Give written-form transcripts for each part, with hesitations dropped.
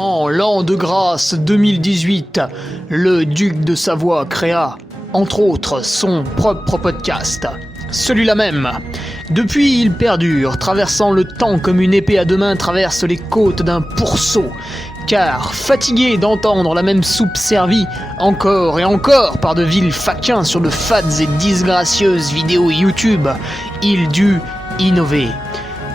En l'an de grâce 2018, le duc de Savoie créa, entre autres, son propre podcast. Celui-là même. Depuis, il perdure, traversant le temps comme une épée à deux mains traverse les côtes d'un pourceau. Car, fatigué d'entendre la même soupe servie, encore et encore par de vils faquins sur de fades et disgracieuses vidéos YouTube, il dut innover.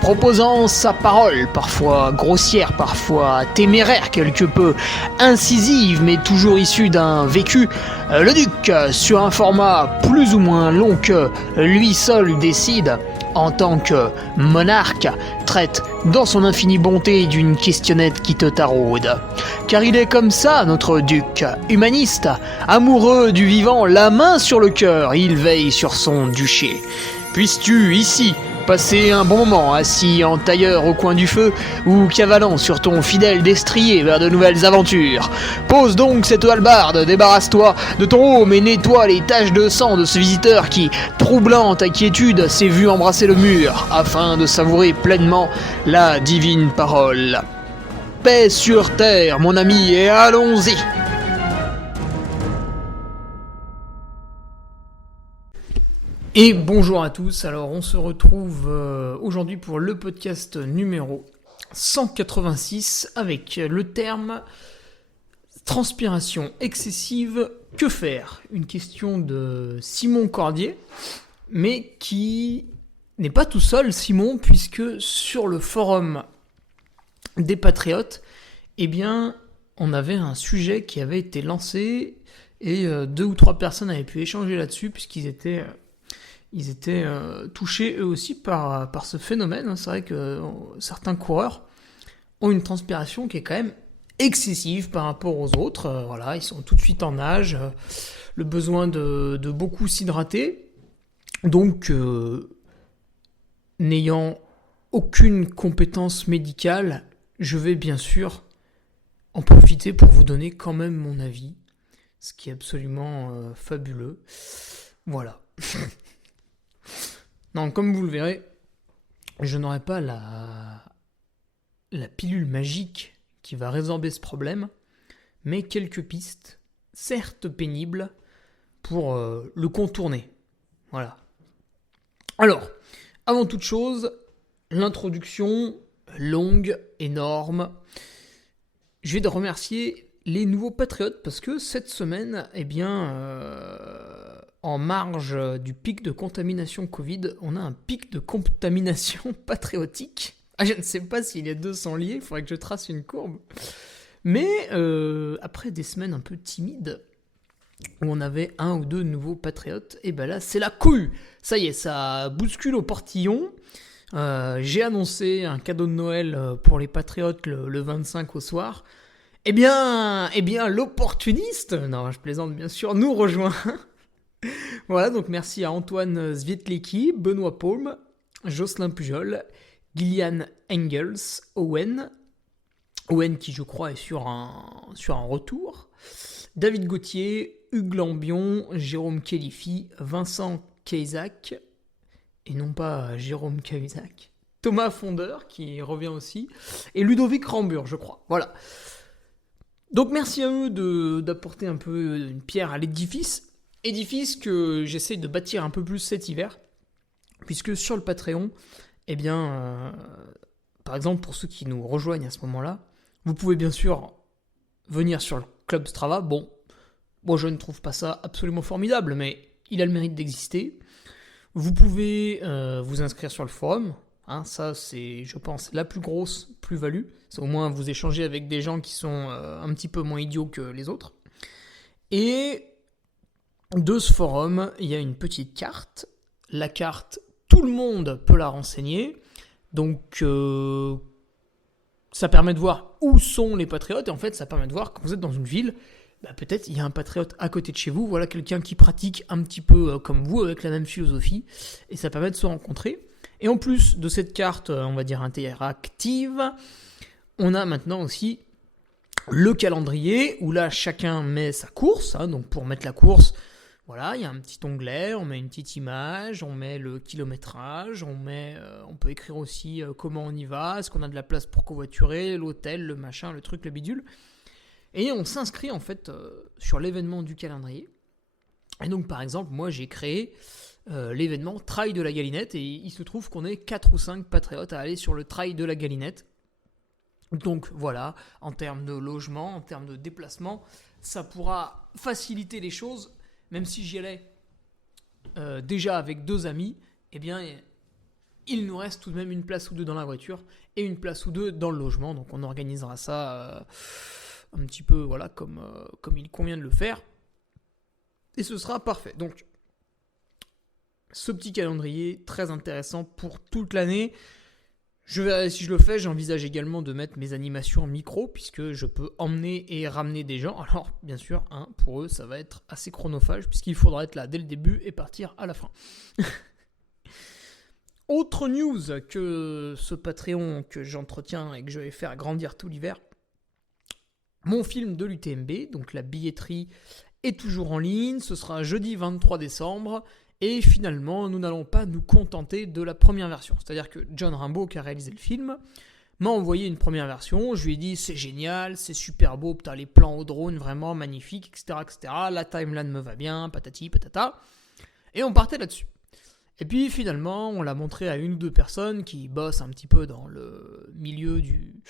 Proposant sa parole, parfois grossière, parfois téméraire quelque peu, incisive mais toujours issue d'un vécu, le duc, sur un format plus ou moins long que lui seul décide, en tant que monarque, traite dans son infinie bonté d'une questionnette qui te taraude. Car il est comme ça, notre duc, humaniste, amoureux du vivant, la main sur le cœur, il veille sur son duché. Puisses-tu, ici, passer un bon moment assis en tailleur au coin du feu ou cavalant sur ton fidèle destrier vers de nouvelles aventures. Pose donc cette hallebarde, débarrasse-toi de ton home et nettoie les taches de sang de ce visiteur qui, troublant ta quiétude, s'est vu embrasser le mur afin de savourer pleinement la divine parole. Paix sur terre, mon ami, et allons-y! Et bonjour à tous, alors on se retrouve aujourd'hui pour le podcast numéro 186 avec le terme transpiration excessive, que faire ? Une question de Simon Cordier, mais qui n'est pas tout seul Simon, puisque sur le forum des Patriotes, eh bien on avait un sujet qui avait été lancé et 2 ou 3 personnes avaient pu échanger là-dessus puisqu'ils étaient... Ils étaient touchés eux aussi par ce phénomène. C'est vrai que certains coureurs ont une transpiration qui est quand même excessive par rapport aux autres. Voilà, ils sont tout de suite en nage, le besoin de beaucoup s'hydrater. Donc, n'ayant aucune compétence médicale, je vais bien sûr en profiter pour vous donner quand même mon avis, ce qui est absolument fabuleux. Voilà. Non, comme vous le verrez, je n'aurai pas la pilule magique qui va résorber ce problème, mais quelques pistes, certes pénibles, pour le contourner. Voilà. Alors, avant toute chose, l'introduction longue, énorme. Je vais remercier les nouveaux patriotes parce que cette semaine, eh bien... en marge du pic de contamination Covid, on a un pic de contamination patriotique. Ah, je ne sais pas si les deux sont liés, il faudrait que je trace une courbe. Mais après des semaines un peu timides, où on avait 1 ou 2 nouveaux patriotes, et ben là, c'est la couille. Ça y est, ça bouscule au portillon. J'ai annoncé un cadeau de Noël pour les patriotes le 25 au soir. Eh bien, l'opportuniste, non, je plaisante bien sûr, nous rejoint. Voilà, donc merci à Antoine Svietlecki, Benoît Paume, Jocelyn Pujol, Gillian Engels, Owen qui je crois est sur un retour, David Gauthier, Hugues Lambion, Jérôme Kélifi, Vincent Cahuzac, et non pas Jérôme Cahuzac, Thomas Fondeur qui revient aussi, et Ludovic Rambur, je crois. Voilà. Donc merci à eux d'apporter un peu une pierre à l'édifice. Édifice que j'essaie de bâtir un peu plus cet hiver, puisque sur le Patreon, eh bien, par exemple, pour ceux qui nous rejoignent à ce moment-là, vous pouvez bien sûr venir sur le Club Strava. Bon, moi je ne trouve pas ça absolument formidable, mais il a le mérite d'exister. Vous pouvez vous inscrire sur le forum, hein, ça c'est, je pense, la plus grosse plus-value. C'est au moins vous échanger avec des gens qui sont un petit peu moins idiots que les autres. Et... de ce forum, il y a une petite carte. La carte, tout le monde peut la renseigner. Donc, ça permet de voir où sont les patriotes. Et en fait, ça permet de voir quand vous êtes dans une ville, peut-être il y a un patriote à côté de chez vous. Voilà, quelqu'un qui pratique un petit peu comme vous, avec la même philosophie. Et ça permet de se rencontrer. Et en plus de cette carte, on va dire interactive, on a maintenant aussi le calendrier, où là, chacun met sa course. Hein, donc, pour mettre la course... Voilà, il y a un petit onglet, on met une petite image, on met le kilométrage, on peut écrire aussi comment on y va, est-ce qu'on a de la place pour covoiturer, l'hôtel, le machin, le truc, le bidule. Et on s'inscrit en fait sur l'événement du calendrier. Et donc par exemple, moi j'ai créé l'événement Trail de la Galinette et il se trouve qu'on est 4 ou 5 patriotes à aller sur le Trail de la Galinette. Donc voilà, en termes de logement, en termes de déplacement, ça pourra faciliter les choses. Même si j'y allais déjà avec 2 amis, eh bien, il nous reste tout de même une place ou 2 dans la voiture et une place ou 2 dans le logement. Donc on organisera ça un petit peu voilà, comme il convient de le faire. Et ce sera parfait. Donc, ce petit calendrier, très intéressant pour toute l'année. Je verrai si je le fais. J'envisage également de mettre mes animations en micro, puisque je peux emmener et ramener des gens. Alors, bien sûr, pour eux, ça va être assez chronophage, puisqu'il faudra être là dès le début et partir à la fin. Autre news que ce Patreon que j'entretiens et que je vais faire grandir tout l'hiver. Mon film de l'UTMB, donc la billetterie, est toujours en ligne. Ce sera jeudi 23 décembre. Et finalement, nous n'allons pas nous contenter de la première version. C'est-à-dire que John Rimbaud, qui a réalisé le film, m'a envoyé une première version. Je lui ai dit, c'est génial, c'est super beau, putain, les plans au drone, vraiment magnifiques, etc., etc. La timeline me va bien, patati, patata. Et on partait là-dessus. Et puis finalement, on l'a montré à 1 ou 2 personnes qui bossent un petit peu dans le milieu du...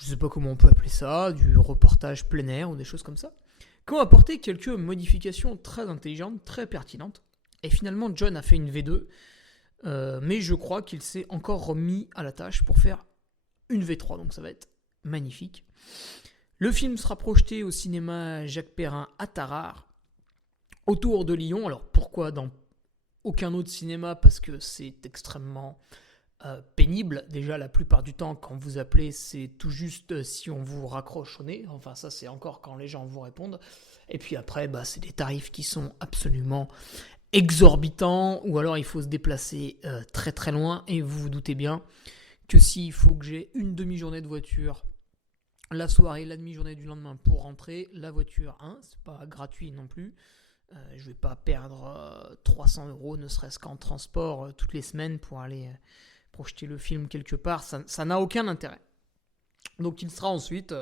Je sais pas comment on peut appeler ça, du reportage plein air ou des choses comme ça, qui ont apporté quelques modifications très intelligentes, très pertinentes. Et finalement, John a fait une V2, mais je crois qu'il s'est encore remis à la tâche pour faire une V3, donc ça va être magnifique. Le film sera projeté au cinéma Jacques Perrin à Tarare, autour de Lyon. Alors pourquoi dans aucun autre cinéma? Parce que c'est extrêmement pénible. Déjà, la plupart du temps, quand vous appelez, c'est tout juste si on vous raccroche au nez. Enfin, ça, c'est encore quand les gens vous répondent. Et puis après, c'est des tarifs qui sont absolument exorbitants, ou alors il faut se déplacer très très loin, et vous vous doutez bien que s'il faut que j'ai une demi-journée de voiture la soirée, la demi-journée du lendemain pour rentrer, la voiture, c'est pas gratuit non plus, je vais pas perdre 300 € ne serait-ce qu'en transport toutes les semaines pour aller projeter le film quelque part, ça n'a aucun intérêt. Donc il sera ensuite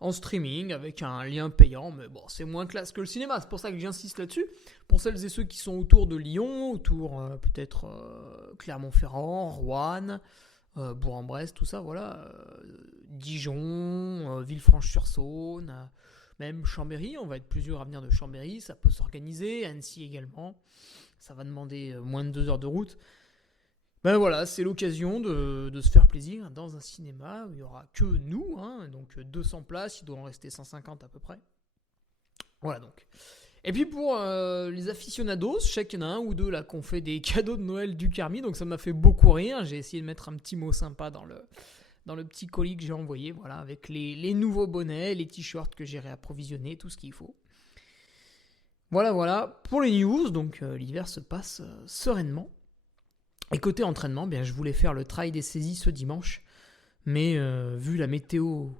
en streaming avec un lien payant, mais bon, c'est moins classe que le cinéma, c'est pour ça que j'insiste là-dessus. Pour celles et ceux qui sont autour de Lyon, autour peut-être Clermont-Ferrand, Roanne, Bourg-en-Bresse, tout ça, voilà, Dijon, Villefranche-sur-Saône, même Chambéry, on va être plusieurs à venir de Chambéry, ça peut s'organiser, Annecy également, ça va demander moins de 2 heures de route. Ben voilà, c'est l'occasion de se faire plaisir dans un cinéma où il n'y aura que nous, donc 200 places, il doit en rester 150 à peu près. Voilà donc. Et puis pour les aficionados, je sais qu'il y en a 1 ou 2 là qui ont fait des cadeaux de Noël du Carmi, donc ça m'a fait beaucoup rire. J'ai essayé de mettre un petit mot sympa dans le petit colis que j'ai envoyé, voilà, avec les nouveaux bonnets, les t-shirts que j'ai réapprovisionnés, tout ce qu'il faut. Voilà pour les news, donc l'hiver se passe sereinement. Et côté entraînement, je voulais faire le trail des saisies ce dimanche, mais vu la météo,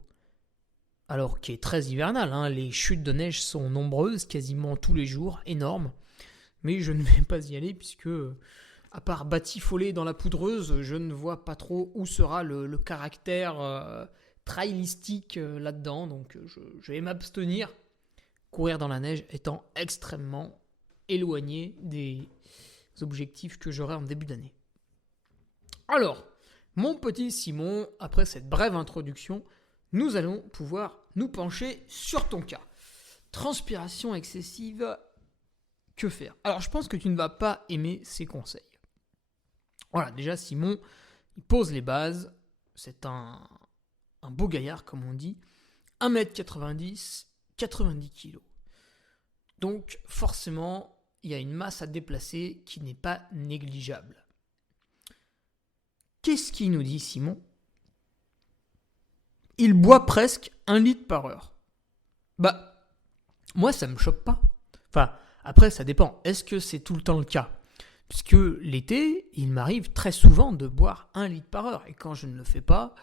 alors qui est très hivernale, les chutes de neige sont nombreuses, quasiment tous les jours, énormes, mais je ne vais pas y aller puisque, à part batifoler dans la poudreuse, je ne vois pas trop où sera le caractère trailistique là-dedans, donc je vais m'abstenir, courir dans la neige étant extrêmement éloigné des objectifs que j'aurai en début d'année. Alors, mon petit Simon, après cette brève introduction, nous allons pouvoir nous pencher sur ton cas. Transpiration excessive, que faire? Alors, je pense que tu ne vas pas aimer ces conseils. Voilà, déjà Simon, il pose les bases, c'est un beau gaillard comme on dit, 1m90, 90 kg. Donc forcément, il y a une masse à déplacer qui n'est pas négligeable. Qu'est-ce qu'il nous dit Simon? Il boit presque 1 litre par heure. Moi ça me choque pas. Enfin, après ça dépend. Est-ce que c'est tout le temps le cas? Puisque l'été, il m'arrive très souvent de boire 1 litre par heure. Et quand je ne le fais pas,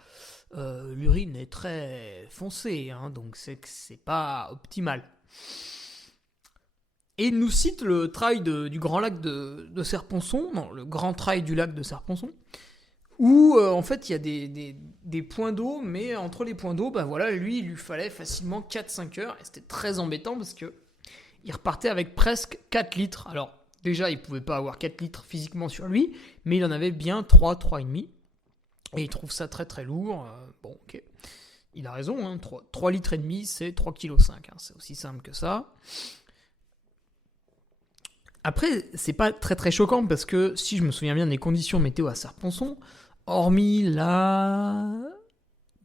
l'urine est très foncée, donc c'est que c'est pas optimal. Et il nous cite le trail du grand lac de Serponçon, non, le grand trail du lac de Serponçon, où en fait il y a des points d'eau, mais entre les points d'eau, lui, il lui fallait facilement 4-5 heures, et c'était très embêtant parce que il repartait avec presque 4 litres. Alors, déjà, il ne pouvait pas avoir 4 litres physiquement sur lui, mais il en avait bien 3,5. Et il trouve ça très très lourd. Bon, ok. Il a raison, hein, 3 litres et demi, c'est 3,5 kg. Hein, c'est aussi simple que ça. Après, c'est pas très très choquant parce que si je me souviens bien des conditions météo à Serponçon, hormis la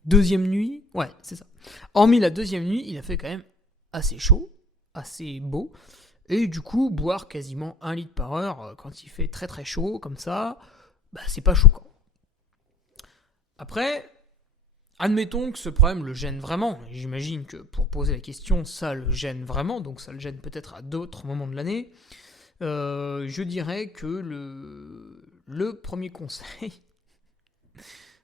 deuxième nuit, ouais, c'est ça. Hormis la deuxième nuit, il a fait quand même assez chaud, assez beau. Et du coup, boire quasiment 1 litre par heure quand il fait très très chaud, comme ça, c'est pas choquant. Après, admettons que ce problème le gêne vraiment. J'imagine que pour poser la question, ça le gêne vraiment, donc ça le gêne peut-être à d'autres moments de l'année. Je dirais que le premier conseil,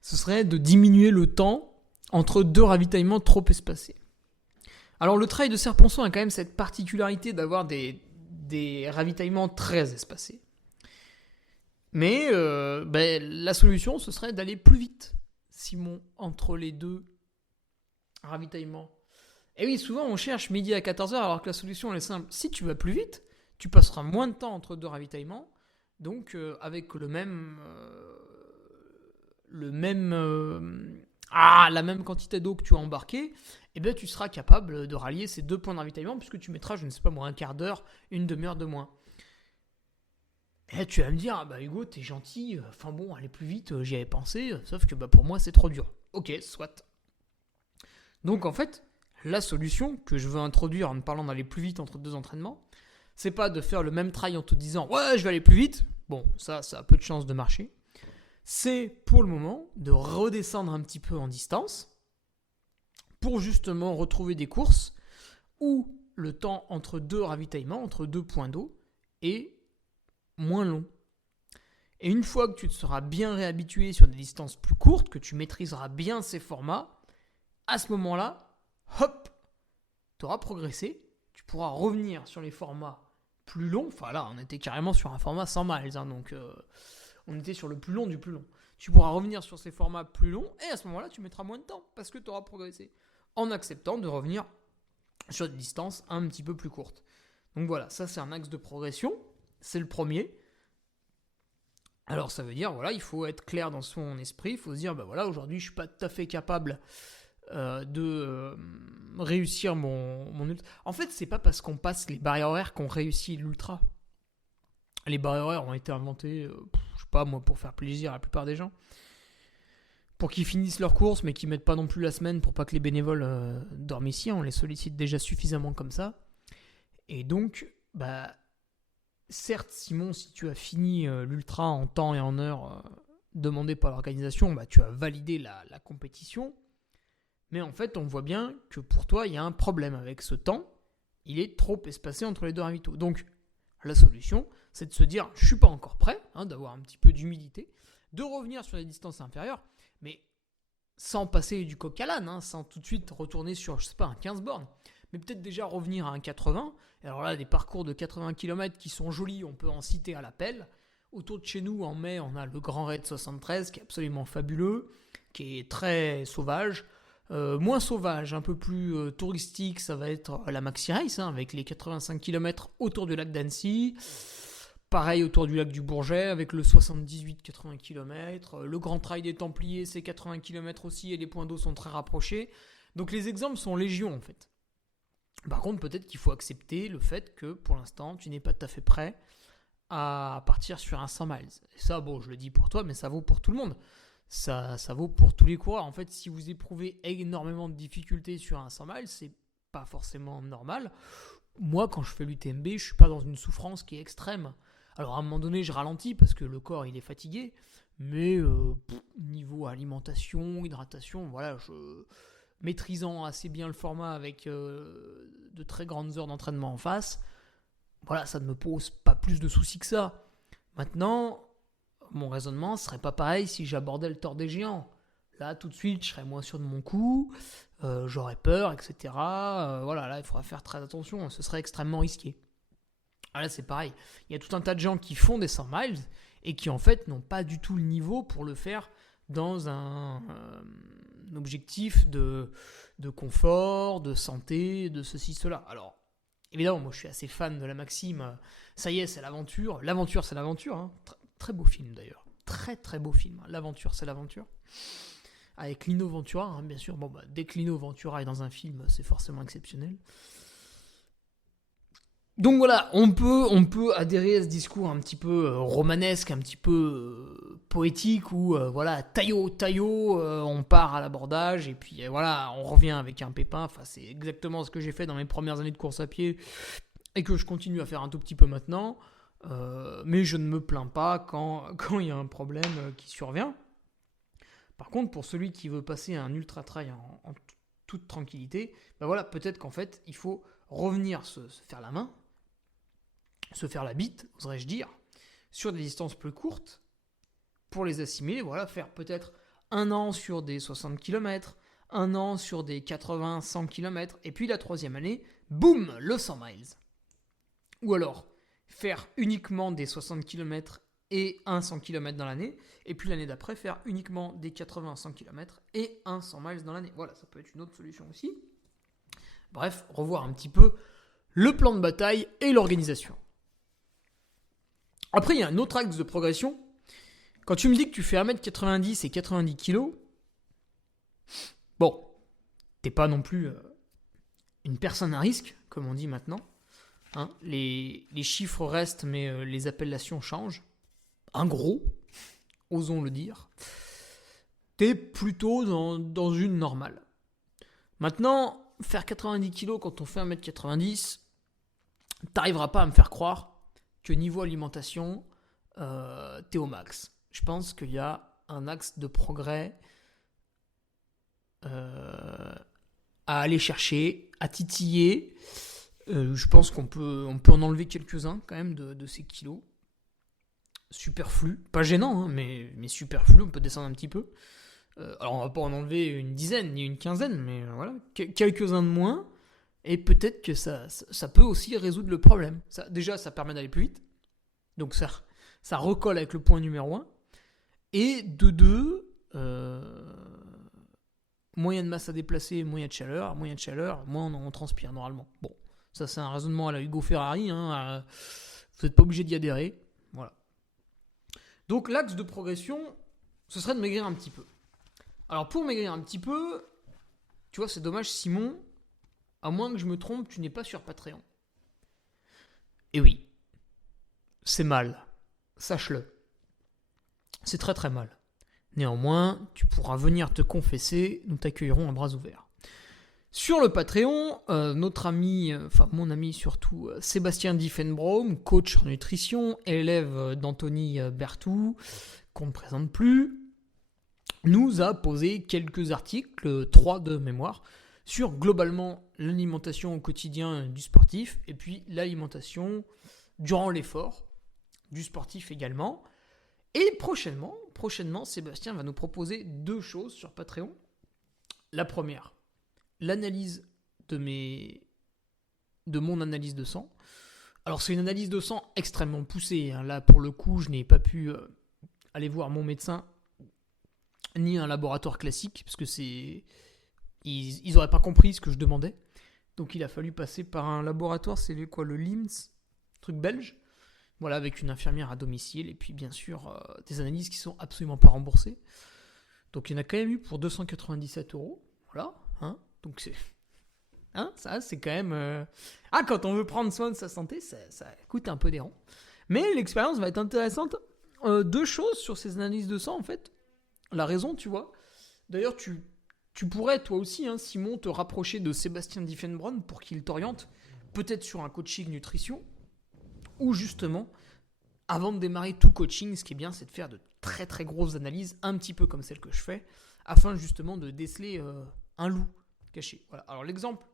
ce serait de diminuer le temps entre 2 ravitaillements trop espacés. Alors le trail de Serponçon a quand même cette particularité d'avoir des ravitaillements très espacés. Mais la solution, ce serait d'aller plus vite, Simon, entre les 2 ravitaillements. Et oui, souvent on cherche midi à 14h alors que la solution elle est simple. Si tu vas plus vite, tu passeras moins de temps entre 2 ravitaillements, donc avec la même quantité d'eau que tu as embarquée, tu seras capable de rallier ces 2 points de ravitaillement puisque tu mettras, je ne sais pas moi, un quart d'heure, une demi-heure de moins. Et là, tu vas me dire, Hugo, t'es gentil, aller plus vite, j'y avais pensé, sauf que pour moi c'est trop dur. Ok, soit. Donc en fait, la solution que je veux introduire en parlant d'aller plus vite entre 2 entraînements, c'est pas de faire le même trail en te disant ouais, je vais aller plus vite. Bon, ça a peu de chances de marcher. C'est pour le moment de redescendre un petit peu en distance pour justement retrouver des courses où le temps entre 2 ravitaillements, entre 2 points d'eau, est moins long. Et une fois que tu te seras bien réhabitué sur des distances plus courtes, que tu maîtriseras bien ces formats, à ce moment-là, hop, tu auras progressé, tu pourras revenir sur les formats plus longs. Enfin là, on était carrément sur un format 100 miles, hein, donc on était sur le plus long du plus long. Tu pourras revenir sur ces formats plus longs et à ce moment-là, tu mettras moins de temps parce que tu auras progressé en acceptant de revenir sur des distances un petit peu plus courtes. Donc voilà, ça c'est un axe de progression, c'est le premier. Alors ça veut dire, il faut être clair dans son esprit, il faut se dire, aujourd'hui je suis pas tout à fait capable de réussir mon ultra. En fait, c'est pas parce qu'on passe les barrières horaires qu'on réussit l'ultra. Les barrières horaires ont été inventées, je sais pas moi, pour faire plaisir à la plupart des gens. Pour qu'ils finissent leur course, mais qu'ils mettent pas non plus la semaine pour pas que les bénévoles dorment ici. On les sollicite déjà suffisamment comme ça. Et donc, certes, Simon, si tu as fini l'ultra en temps et en heure demandé par l'organisation, tu as validé la compétition. Mais en fait, on voit bien que pour toi, il y a un problème avec ce temps. Il est trop espacé entre les 2 ravitaux. Donc, la solution, c'est de se dire, je ne suis pas encore prêt, d'avoir un petit peu d'humilité, de revenir sur les distances inférieures, mais sans passer du coq à l'âne, sans tout de suite retourner sur, je sais pas, un 15 bornes, mais peut-être déjà revenir à un 80. Et alors là, des parcours de 80 km qui sont jolis, on peut en citer à l'appel. Autour de chez nous, en mai, on a le Grand Raid 73, qui est absolument fabuleux, qui est très sauvage. Moins sauvage, un peu plus touristique, ça va être la Maxi Race, avec les 85 km autour du lac d'Annecy. Pareil autour du lac du Bourget, avec le 78-80 km. Le Grand Trail des Templiers, c'est 80 km aussi, et les points d'eau sont très rapprochés. Donc les exemples sont légion, en fait. Par contre, peut-être qu'il faut accepter le fait que, pour l'instant, tu n'es pas tout à fait prêt à partir sur un 100 miles. Et ça, je le dis pour toi, mais ça vaut pour tout le monde. Ça vaut pour tous les coureurs. En fait, si vous éprouvez énormément de difficultés sur un 100 miles, c'est pas forcément normal. Moi, quand je fais l'UTMB, je suis pas dans une souffrance qui est extrême. Alors, à un moment donné, je ralentis parce que le corps, il est fatigué. Mais niveau alimentation, hydratation, maîtrisant assez bien le format avec de très grandes heures d'entraînement en face, ça ne me pose pas plus de soucis que ça. Maintenant, mon raisonnement serait pas pareil si j'abordais le Tour des Géants. Là, tout de suite, je serais moins sûr de mon coup, j'aurais peur, etc. Là, il faudra faire très attention, ce serait extrêmement risqué. Ah là, c'est pareil. Il y a tout un tas de gens qui font des 100 miles et qui, en fait, n'ont pas du tout le niveau pour le faire dans un objectif de confort, de santé, de ceci, cela. Alors, évidemment, moi, je suis assez fan de la maxime. Ça y est, c'est l'aventure. L'aventure, c'est l'aventure. Hein. Très beau film, d'ailleurs. Très, très beau film. L'aventure, c'est l'aventure. Avec Lino Ventura, hein, bien sûr. Bon, bah, dès que Lino Ventura est dans un film, c'est forcément exceptionnel. Donc voilà, on peut adhérer à ce discours un petit peu romanesque, un petit peu poétique, où voilà, taillot, on part à l'abordage, et puis voilà, on revient avec un pépin. Enfin, c'est exactement ce que j'ai fait dans mes premières années de course à pied, et que je continue à faire un tout petit peu maintenant. Mais je ne me plains pas quand il y a un problème qui survient. Par contre, pour celui qui veut passer un ultra trail en toute tranquillité, ben voilà, peut-être qu'en fait, il faut revenir se faire la main, se faire la bite, oserais-je dire, sur des distances plus courtes, pour les assimiler, voilà, faire peut-être 1 an sur des 60 km, 1 an sur des 80-100 km, et puis la 3e année, boum, le 100 miles. Ou alors, faire uniquement des 60 km et un 100 km dans l'année, et puis l'année d'après, faire uniquement des 80-100 km et un 100 miles dans l'année. Voilà, ça peut être une autre solution aussi. Bref, revoir un petit peu le plan de bataille et l'organisation. Après, il y a un autre axe de progression. Quand tu me dis que tu fais 1m90 et 90 kg, bon, t'es pas non plus une personne à risque, comme on dit maintenant. Hein, les chiffres restent, mais les appellations changent. Un gros, osons le dire. T'es plutôt dans une normale. Maintenant, faire 90 kg quand on fait 1m90, t'arriveras pas à me faire croire que niveau alimentation, t'es au max. Je pense qu'il y a un axe de progrès à aller chercher, à titiller. Je pense qu'on peut en enlever quelques-uns quand même de ces kilos. Superflu, pas gênant, hein, mais superflu, on peut descendre un petit peu. Alors on va pas en enlever une dizaine ni une quinzaine, mais voilà, quelques-uns de moins. Et peut-être que ça peut aussi résoudre le problème. Déjà, ça permet d'aller plus vite. Donc ça recolle avec le point numéro 1. Et de 2, moyen de masse à déplacer, moyen de chaleur, moins on transpire normalement. Bon, ça c'est un raisonnement à la Hugo Ferrari. Hein, vous n'êtes pas obligé d'y adhérer. Voilà. Donc l'axe de progression, ce serait de maigrir un petit peu. Alors pour maigrir un petit peu, tu vois, c'est dommage Simon, à moins que je me trompe, tu n'es pas sur Patreon. Et oui, c'est mal, sache-le. C'est très très mal. Néanmoins, tu pourras venir te confesser, nous t'accueillerons à bras ouverts. Sur le Patreon, notre ami, enfin mon ami surtout, Sébastien Diffenbrom, coach en nutrition, élève d'Anthony Berthoud, qu'on ne présente plus, nous a posé quelques articles, 3 de mémoire, sur globalement l'alimentation au quotidien du sportif, et puis l'alimentation durant l'effort du sportif également. Et prochainement, Sébastien va nous proposer 2 choses sur Patreon. La première, l'analyse de mon analyse de sang. Alors c'est une analyse de sang extrêmement poussée. Hein. Là pour le coup, je n'ai pas pu aller voir mon médecin ni un laboratoire classique parce que ils n'auraient pas compris ce que je demandais. Donc il a fallu passer par un laboratoire, c'est le LIMS, truc belge. Voilà, avec une infirmière à domicile et puis bien sûr des analyses qui sont absolument pas remboursées. Donc il y en a quand même eu pour 297 €. Voilà, hein. Donc c'est, hein, ça c'est quand même. Quand on veut prendre soin de sa santé, ça coûte un peu des ronds. Mais l'expérience va être intéressante. 2 choses sur ces analyses de sang en fait. La raison, tu vois. D'ailleurs, tu pourrais toi aussi, hein, Simon, te rapprocher de Sébastien Diffenbrom pour qu'il t'oriente peut-être sur un coaching nutrition. Ou justement, avant de démarrer tout coaching, ce qui est bien, c'est de faire de très très grosses analyses, un petit peu comme celle que je fais, afin justement de déceler un loup caché. Voilà. Alors l'exemple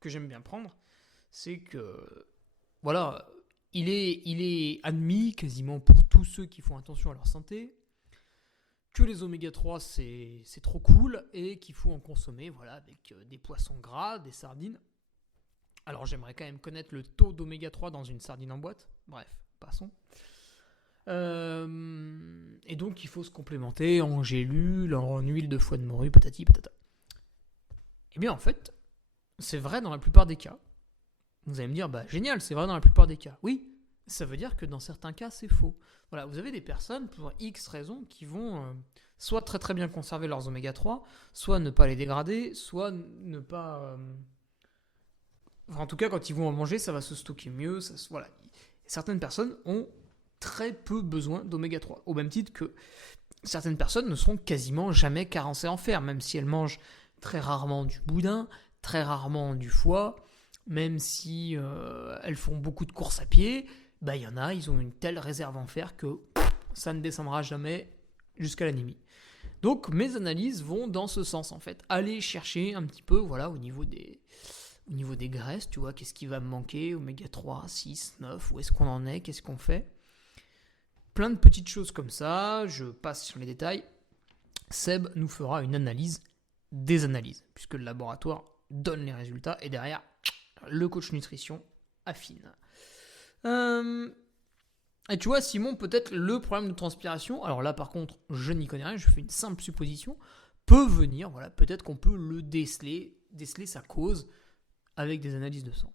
que j'aime bien prendre, c'est que voilà, il est admis quasiment pour tous ceux qui font attention à leur santé que les oméga 3 c'est trop cool et qu'il faut en consommer, voilà, avec des poissons gras, des sardines Alors j'aimerais quand même connaître le taux d'oméga 3 dans une sardine en boîte. Bref, passons. Et donc il faut se complémenter en gélules, en huile de foie de morue, patati patata. Eh bien en fait, c'est vrai dans la plupart des cas. Vous allez me dire, bah génial, c'est vrai dans la plupart des cas. Oui, ça veut dire que dans certains cas, c'est faux. Voilà, vous avez des personnes, pour X raisons, qui vont soit très très bien conserver leurs oméga 3, soit ne pas les dégrader, soit ne pas... Enfin, en tout cas, quand ils vont en manger, ça va se stocker mieux. Voilà. Certaines personnes ont très peu besoin d'oméga 3, au même titre que certaines personnes ne seront quasiment jamais carencées en fer, même si elles mangent très rarement du boudin, très rarement du foie, même si elles font beaucoup de courses à pied, bah, y en a, ils ont une telle réserve en fer que ça ne descendra jamais jusqu'à l'anémie. Donc mes analyses vont dans ce sens en fait, aller chercher un petit peu voilà, au niveau des graisses, tu vois, qu'est-ce qui va me manquer, oméga 3, 6, 9, où est-ce qu'on en est, qu'est-ce qu'on fait. Plein de petites choses comme ça, je passe sur les détails. Seb nous fera une analyse des analyses, puisque le laboratoire donne les résultats, et derrière, le coach nutrition affine. Et tu vois, Simon, peut-être le problème de transpiration, alors là par contre, je n'y connais rien, je fais une simple supposition, peut venir, voilà, peut-être qu'on peut le déceler sa cause avec des analyses de sang.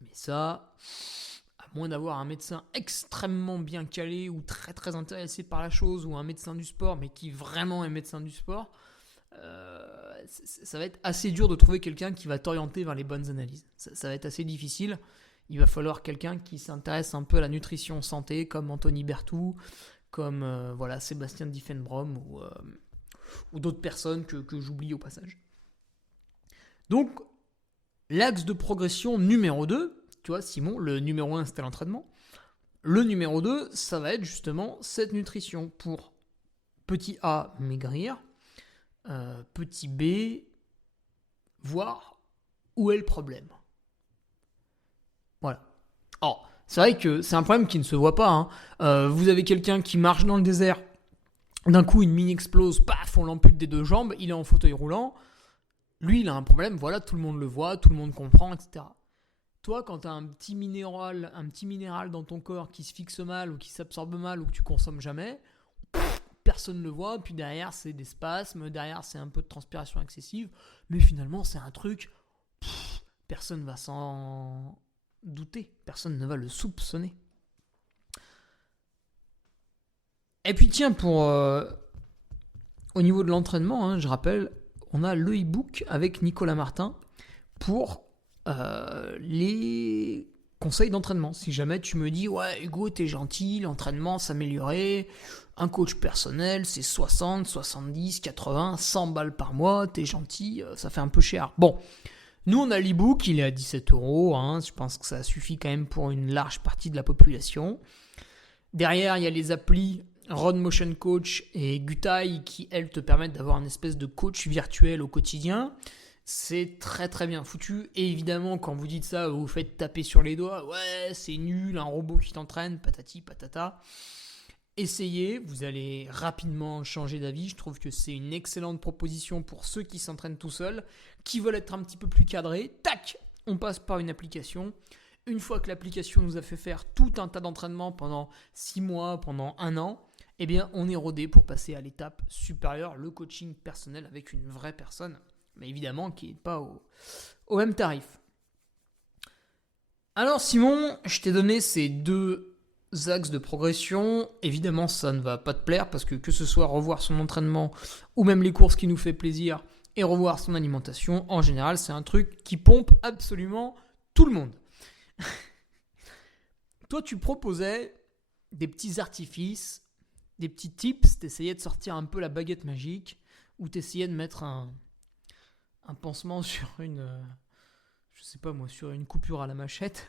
Mais ça, à moins d'avoir un médecin extrêmement bien calé ou très très intéressé par la chose, ou un médecin du sport, mais qui vraiment est médecin du sport, ça va être assez dur de trouver quelqu'un qui va t'orienter vers les bonnes analyses. Ça va être assez difficile. Il va falloir quelqu'un qui s'intéresse un peu à la nutrition santé, comme Anthony Berthoud, comme Sébastien Diffenbrom ou d'autres personnes que j'oublie au passage. Donc, l'axe de progression numéro 2, tu vois Simon, le numéro 1 c'était l'entraînement. Le numéro 2, ça va être justement cette nutrition pour petit A, maigrir, petit B, voir où est le problème. Voilà. Alors, c'est vrai que c'est un problème qui ne se voit pas. Vous avez quelqu'un qui marche dans le désert, d'un coup une mine explose, paf, on l'ampute des 2 jambes, il est en fauteuil roulant. Lui, il a un problème, voilà, tout le monde le voit, tout le monde comprend, etc. Toi, quand tu as un petit minéral dans ton corps qui se fixe mal ou qui s'absorbe mal ou que tu consommes jamais, personne ne le voit, puis derrière c'est des spasmes, derrière c'est un peu de transpiration excessive, mais finalement c'est un truc, personne ne va s'en douter, personne ne va le soupçonner. Et puis tiens, au niveau de l'entraînement, je rappelle, on a le e-book avec Nicolas Martin pour les conseils d'entraînement. Si jamais tu me dis, ouais Hugo, t'es gentil, l'entraînement s'améliorer, un coach personnel, c'est 60, 70, 80, 100 balles par mois, t'es gentil, ça fait un peu cher. Bon, nous on a l'e-book, il est à 17 €, je pense que ça suffit quand même pour une large partie de la population. Derrière, il y a les applis Run Motion Coach et Gutai qui, elles, te permettent d'avoir une espèce de coach virtuel au quotidien. C'est très très bien foutu. Et évidemment, quand vous dites ça, vous vous faites taper sur les doigts. Ouais, c'est nul, un robot qui t'entraîne, patati patata. Essayez, vous allez rapidement changer d'avis. Je trouve que c'est une excellente proposition pour ceux qui s'entraînent tout seuls, qui veulent être un petit peu plus cadrés. Tac, on passe par une application. Une fois que l'application nous a fait faire tout un tas d'entraînements pendant 6 mois, pendant 1 an, eh bien, on est rodé pour passer à l'étape supérieure, le coaching personnel avec une vraie personne, mais évidemment qui n'est pas au même tarif. Alors Simon, je t'ai donné ces 2 axes de progression. Évidemment, ça ne va pas te plaire parce que ce soit revoir son entraînement ou même les courses qui nous fait plaisir et revoir son alimentation, en général, c'est un truc qui pompe absolument tout le monde. Toi, tu proposais des petits artifices, des petits tips, t'essayais de sortir un peu la baguette magique, ou t'essayais de mettre un pansement sur sur une coupure à la machette.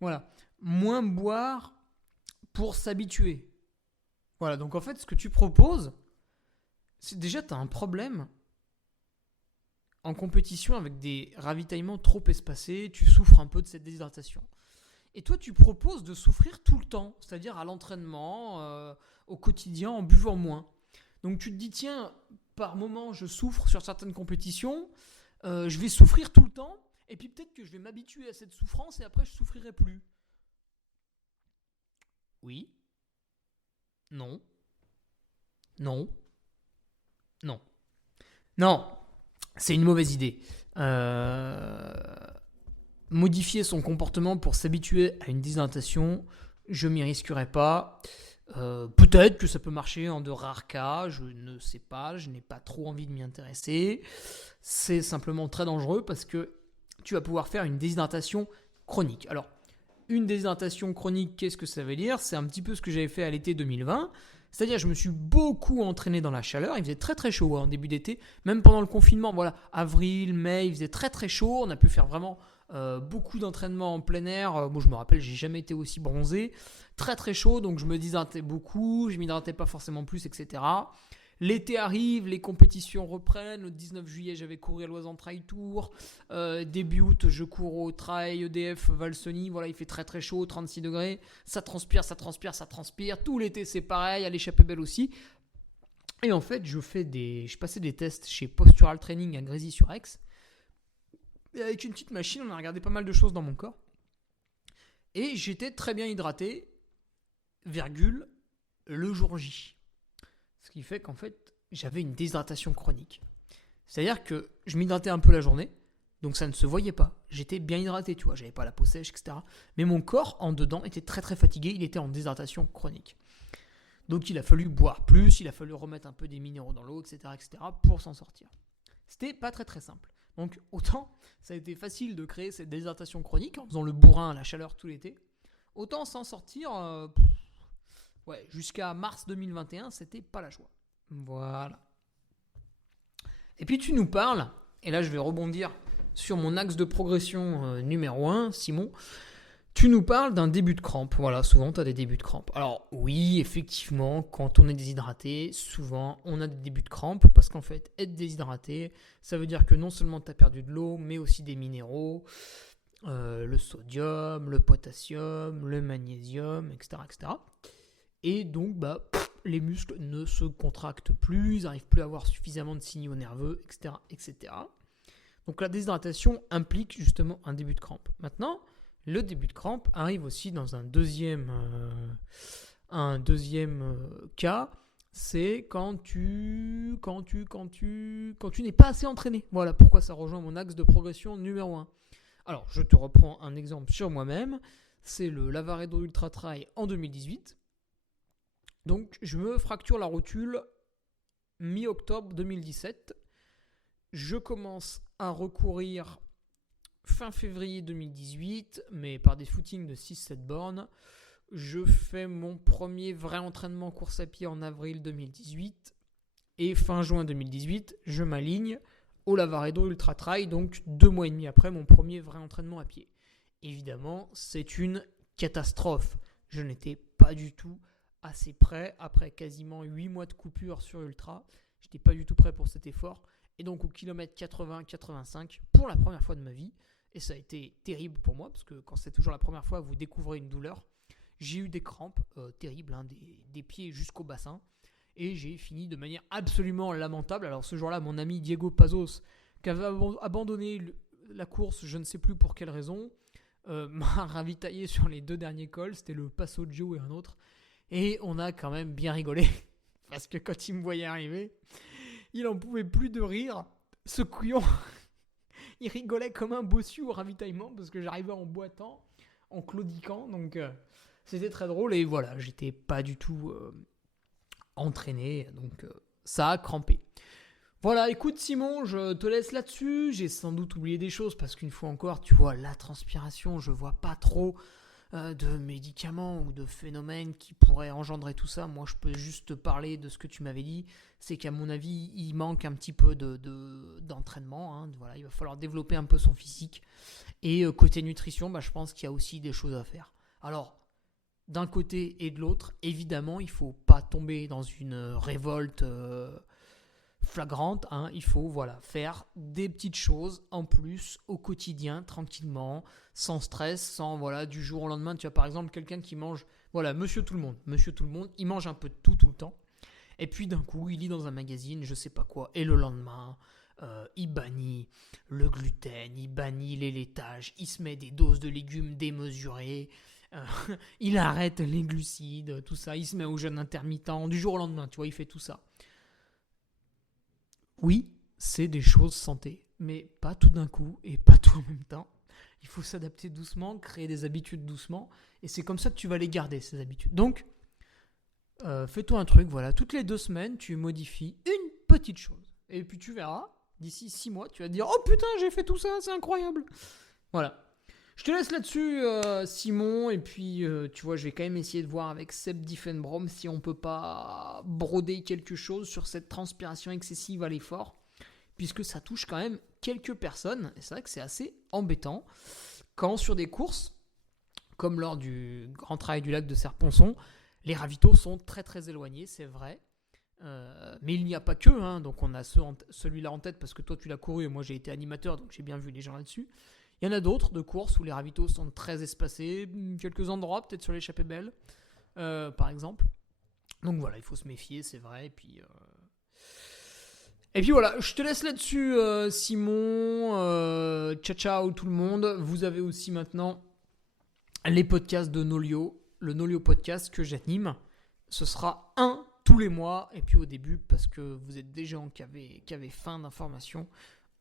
Voilà. Moins boire pour s'habituer. Voilà, donc en fait, ce que tu proposes, c'est déjà, tu as un problème en compétition avec des ravitaillements trop espacés, tu souffres un peu de cette déshydratation. Et toi, tu proposes de souffrir tout le temps, c'est-à-dire à l'entraînement, au quotidien, en buvant moins. Donc tu te dis, tiens, par moment, je souffre sur certaines compétitions, je vais souffrir tout le temps, Et puis peut-être que je vais m'habituer à cette souffrance et après je souffrirai plus. Oui. Non. Non. Non. Non. C'est une mauvaise idée. Modifier son comportement pour s'habituer à une déshydratation, je m'y risquerai pas. Peut-être que ça peut marcher en de rares cas, je ne sais pas, je n'ai pas trop envie de m'y intéresser. C'est simplement très dangereux parce que tu vas pouvoir faire une déshydratation chronique. Alors, une déshydratation chronique, qu'est-ce que ça veut dire ? C'est un petit peu ce que j'avais fait à l'été 2020. C'est-à-dire, je me suis beaucoup entraîné dans la chaleur. Il faisait très très chaud en début d'été, même pendant le confinement. Voilà, avril, mai, il faisait très très chaud. On a pu faire vraiment beaucoup d'entraînements en plein air. Moi, je me rappelle, j'ai jamais été aussi bronzé. Très très chaud, donc je me déshydratais beaucoup. Je m'hydratais pas forcément plus, etc. L'été arrive, les compétitions reprennent. Le 19 juillet, j'avais couru à Loisan Trail Tour. Début août, je cours au Trail EDF Valsony. Voilà, il fait très très chaud, 36 degrés. Ça transpire, ça transpire, ça transpire. Tout l'été, c'est pareil. À l'échappée belle aussi. Et en fait, je passais des tests chez Postural Training à Grésy-sur-Aix. Et avec une petite machine, on a regardé pas mal de choses dans mon corps. Et j'étais très bien hydraté, virgule, le jour J. Ce qui fait qu'en fait, j'avais une déshydratation chronique. C'est-à-dire que je m'hydratais un peu la journée, donc ça ne se voyait pas. J'étais bien hydraté, tu vois, j'avais pas la peau sèche, etc. Mais mon corps, en dedans, était très très fatigué, il était en déshydratation chronique. Donc il a fallu boire plus, il a fallu remettre un peu des minéraux dans l'eau, etc., etc. pour s'en sortir. C'était pas très très simple. Donc autant ça a été facile de créer cette déshydratation chronique en faisant le bourrin à la chaleur tout l'été, autant s'en sortir... jusqu'à mars 2021, c'était pas la joie. Voilà. Et puis tu nous parles, et là je vais rebondir sur mon axe de progression numéro 1, Simon. Tu nous parles d'un début de crampe. Voilà, souvent tu as des débuts de crampe. Alors oui, effectivement, quand on est déshydraté, souvent on a des débuts de crampe parce qu'en fait, être déshydraté, ça veut dire que non seulement tu as perdu de l'eau, mais aussi des minéraux, le sodium, le potassium, le magnésium, etc., etc. Et donc, les muscles ne se contractent plus, ils n'arrivent plus à avoir suffisamment de signaux nerveux, etc., etc. Donc la déshydratation implique justement un début de crampe. Maintenant, le début de crampe arrive aussi dans un deuxième cas, c'est quand tu n'es pas assez entraîné. Voilà pourquoi ça rejoint mon axe de progression numéro 1. Alors, je te reprends un exemple sur moi-même. C'est le Lavaredo Ultra Trail en 2018. Donc, je me fracture la rotule mi-octobre 2017. Je commence à recourir fin février 2018, mais par des footings de 6-7 bornes. Je fais mon premier vrai entraînement course à pied en avril 2018. Et fin juin 2018, je m'aligne au Lavaredo Ultra Trail, donc 2 mois et demi après mon premier vrai entraînement à pied. Évidemment, c'est une catastrophe. Je n'étais pas du tout assez prêt. Après quasiment 8 mois de coupure sur Ultra, je n'étais pas du tout prêt pour cet effort. Et donc au kilomètre 80-85, pour la première fois de ma vie, et ça a été terrible pour moi, parce que quand c'est toujours la première fois, vous découvrez une douleur. J'ai eu des crampes terribles, des pieds jusqu'au bassin. Et j'ai fini de manière absolument lamentable. Alors ce jour-là, mon ami Diego Pazos, qui avait abandonné la course, je ne sais plus pour quelle raison, m'a ravitaillé sur les 2 derniers cols. C'était le Passo Gio et un autre. Et on a quand même bien rigolé. Parce que quand il me voyait arriver, il n'en pouvait plus de rire. Ce couillon, il rigolait comme un bossu au ravitaillement parce que j'arrivais en boitant, en claudiquant. Donc c'était très drôle. Et voilà, j'étais pas du tout entraîné. Donc ça a crampé. Voilà, écoute Simon, je te laisse là-dessus. J'ai sans doute oublié des choses parce qu'une fois encore, tu vois, la transpiration, je vois pas trop de médicaments ou de phénomènes qui pourraient engendrer tout ça. Moi, je peux juste te parler de ce que tu m'avais dit. C'est qu'à mon avis, il manque un petit peu d'entraînement. Voilà, il va falloir développer un peu son physique. Et côté nutrition, je pense qu'il y a aussi des choses à faire. Alors, d'un côté et de l'autre, évidemment, il ne faut pas tomber dans une révolte flagrante. Il faut faire des petites choses en plus au quotidien, tranquillement, sans stress, sans du jour au lendemain. Tu as par exemple quelqu'un qui mange, monsieur tout le monde, il mange un peu de tout le temps. Et puis d'un coup, il lit dans un magazine, je sais pas quoi, et le lendemain, il bannit le gluten, il bannit les laitages, il se met des doses de légumes démesurées, il arrête les glucides, tout ça, il se met au jeûne intermittent du jour au lendemain, tu vois, il fait tout ça. Oui, c'est des choses santé, mais pas tout d'un coup et pas tout en même temps. Il faut s'adapter doucement, créer des habitudes doucement, et c'est comme ça que tu vas les garder, ces habitudes. Donc, fais-toi un truc, voilà, toutes les 2 semaines, tu modifies une petite chose. Et puis tu verras, d'ici 6 mois, tu vas te dire « Oh putain, j'ai fait tout ça, c'est incroyable !» Voilà. Je te laisse là-dessus, Simon, et puis, tu vois, je vais quand même essayer de voir avec Seb Diffenbrom si on peut pas broder quelque chose sur cette transpiration excessive à l'effort, puisque ça touche quand même quelques personnes, et c'est vrai que c'est assez embêtant, quand sur des courses, comme lors du Grand Trail du lac de Serponçon, les ravitaux sont très très éloignés, c'est vrai, mais il n'y a pas que, hein, donc on a celui-là en tête parce que toi tu l'as couru et moi j'ai été animateur, donc j'ai bien vu les gens là-dessus. Il y en a d'autres de courses où les ravitaux sont très espacés, quelques endroits, peut-être sur l'échappée belle, par exemple. Donc voilà, il faut se méfier, c'est vrai, et puis voilà, je te laisse là-dessus, Simon. Ciao tout le monde. Vous avez aussi maintenant les podcasts de Nolio, le Nolio podcast que j'anime. Ce sera un tous les mois. Et puis au début, parce que vous êtes des gens qui avaient faim d'informations,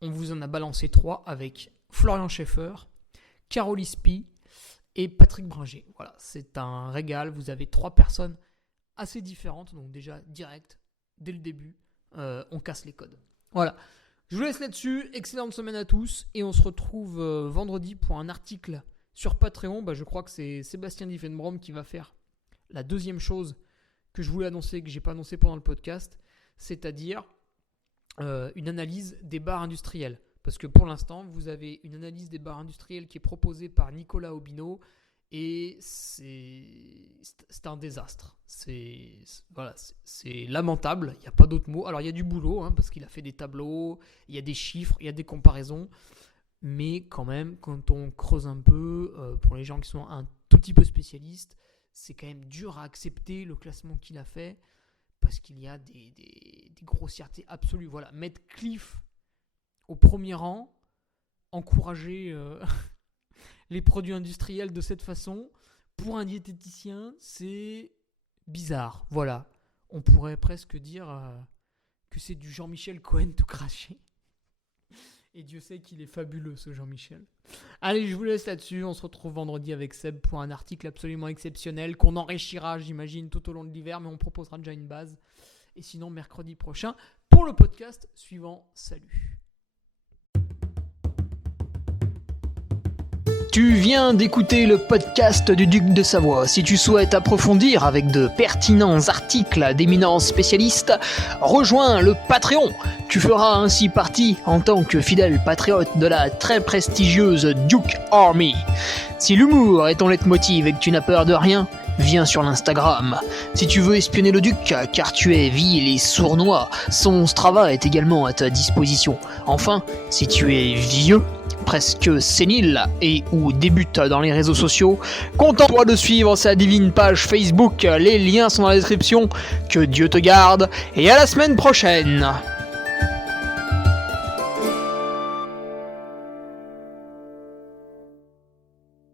on vous en a balancé 3 avec Florian Schaeffer, Carole Ispi et Patrick Bringer. Voilà, c'est un régal. Vous avez 3 personnes assez différentes. Donc déjà, direct, dès le début, on casse les codes. Voilà. Je vous laisse là-dessus. Excellente semaine à tous. Et on se retrouve vendredi pour un article sur Patreon. Je crois que c'est Sébastien Diffenbrom qui va faire la deuxième chose que je voulais annoncer, que je n'ai pas annoncé pendant le podcast, c'est-à-dire une analyse des bars industriels. Parce que pour l'instant, vous avez une analyse des bars industriels qui est proposée par Nicolas Aubino et c'est un désastre. C'est lamentable, il n'y a pas d'autre mot. Alors il y a du boulot, hein, parce qu'il a fait des tableaux, il y a des chiffres, il y a des comparaisons. Mais quand même, quand on creuse un peu, pour les gens qui sont un tout petit peu spécialistes, c'est quand même dur à accepter le classement qu'il a fait, parce qu'il y a des grossièretés absolues. Voilà, mettre Cliff au premier rang, encourager les produits industriels de cette façon, pour un diététicien, c'est bizarre. Voilà, on pourrait presque dire que c'est du Jean-Michel Cohen tout craché. Et Dieu sait qu'il est fabuleux, ce Jean-Michel. Allez, je vous laisse là-dessus. On se retrouve vendredi avec Seb pour un article absolument exceptionnel qu'on enrichira, j'imagine, tout au long de l'hiver, mais on proposera déjà une base. Et sinon, mercredi prochain, pour le podcast suivant. Salut. Tu viens d'écouter le podcast du Duc de Savoie. Si tu souhaites approfondir avec de pertinents articles d'éminents spécialistes, rejoins le Patreon. Tu feras ainsi partie, en tant que fidèle patriote, de la très prestigieuse Duke Army. Si l'humour est ton leitmotiv et que tu n'as peur de rien, viens sur l'Instagram. Si tu veux espionner le Duc, car tu es vil et sournois, son Strava est également à ta disposition. Enfin, si tu es vieux, presque sénile et ou débute dans les réseaux sociaux, contente-toi de suivre sa divine page Facebook, les liens sont dans la description. Que Dieu te garde et à la semaine prochaine.